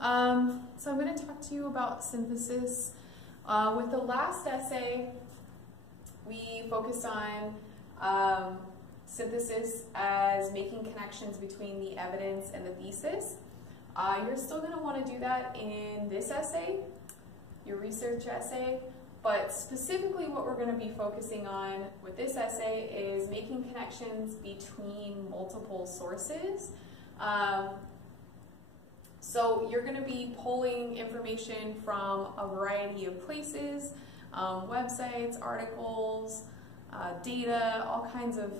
So I'm going to talk to you about synthesis. With the last essay, we focused on synthesis as making connections between the evidence and the thesis. You're still going to want to do that in this essay, your research essay, but specifically what we're going to be focusing on with this essay is making connections between multiple sources. So you're going to be pulling information from a variety of places, websites, articles, data, all kinds of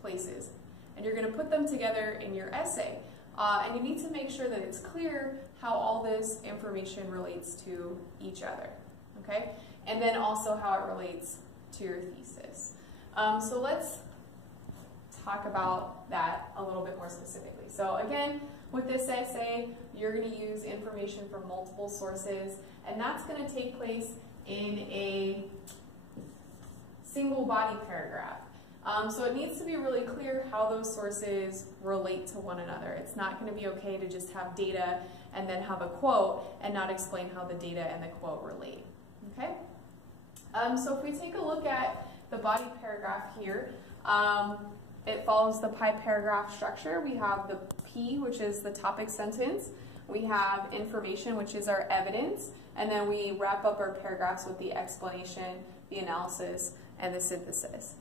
places. And you're going to put them together in your essay. And you need to make sure that it's clear how all this information relates to each other, okay? And then also how it relates to your thesis. So let's talk about that a little bit more specifically. So again, with this essay, you're going to use information from multiple sources, and that's going to take place in a single body paragraph. So it needs to be really clear how those sources relate to one another. It's not going to be okay to just have data and then have a quote and not explain how the data and the quote relate. Okay? So if we take a look at the body paragraph here, it follows the pi paragraph structure. We have the P, which is the topic sentence. We have information, which is our evidence. And then we wrap up our paragraphs with the explanation, the analysis, and the synthesis.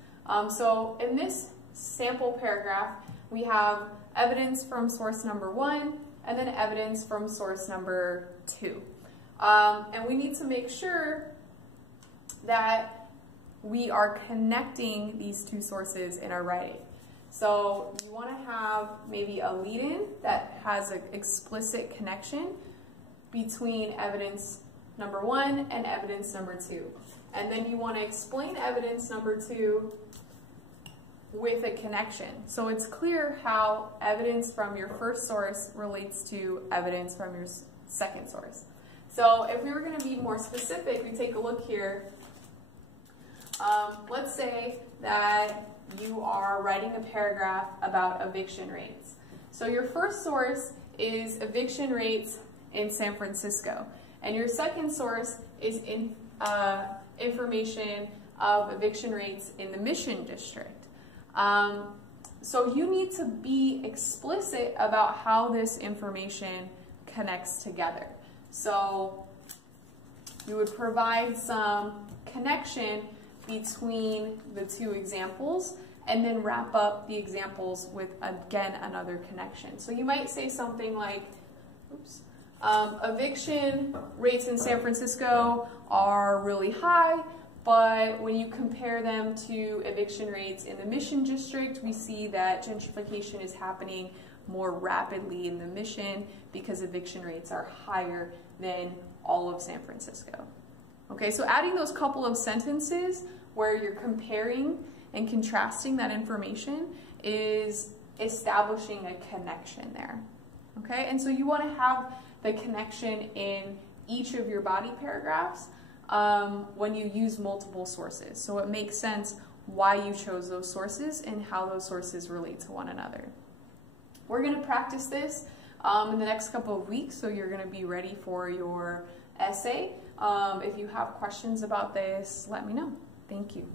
So in this sample paragraph, we have evidence from source number 1 and then evidence from source number 2. And we need to make sure that we are connecting these two sources in our writing. So you want to have maybe a lead-in that has an explicit connection between evidence number 1 and evidence number 2. And then you want to explain evidence number 2 with a connection. So it's clear how evidence from your first source relates to evidence from your second source. So if we were going to be more specific, we take a look here. Let's say that you are writing a paragraph about eviction rates. So your first source is eviction rates in San Francisco, and your second source is information of eviction rates in the Mission District. So you need to be explicit about how this information connects together. So you would provide some connection between the two examples and then wrap up the examples with, again, another connection. So you might say something like, oops, eviction rates in San Francisco are really high, but when you compare them to eviction rates in the Mission District, we see that gentrification is happening more rapidly in the Mission because eviction rates are higher than all of San Francisco. Okay, so adding those couple of sentences where you're comparing and contrasting that information is establishing a connection there. Okay, and so you want to have the connection in each of your body paragraphs when you use multiple sources. So it makes sense why you chose those sources and how those sources relate to one another. We're going to practice this in the next couple of weeks, so you're going to be ready for your essay. If you have questions about this, let me know. Thank you.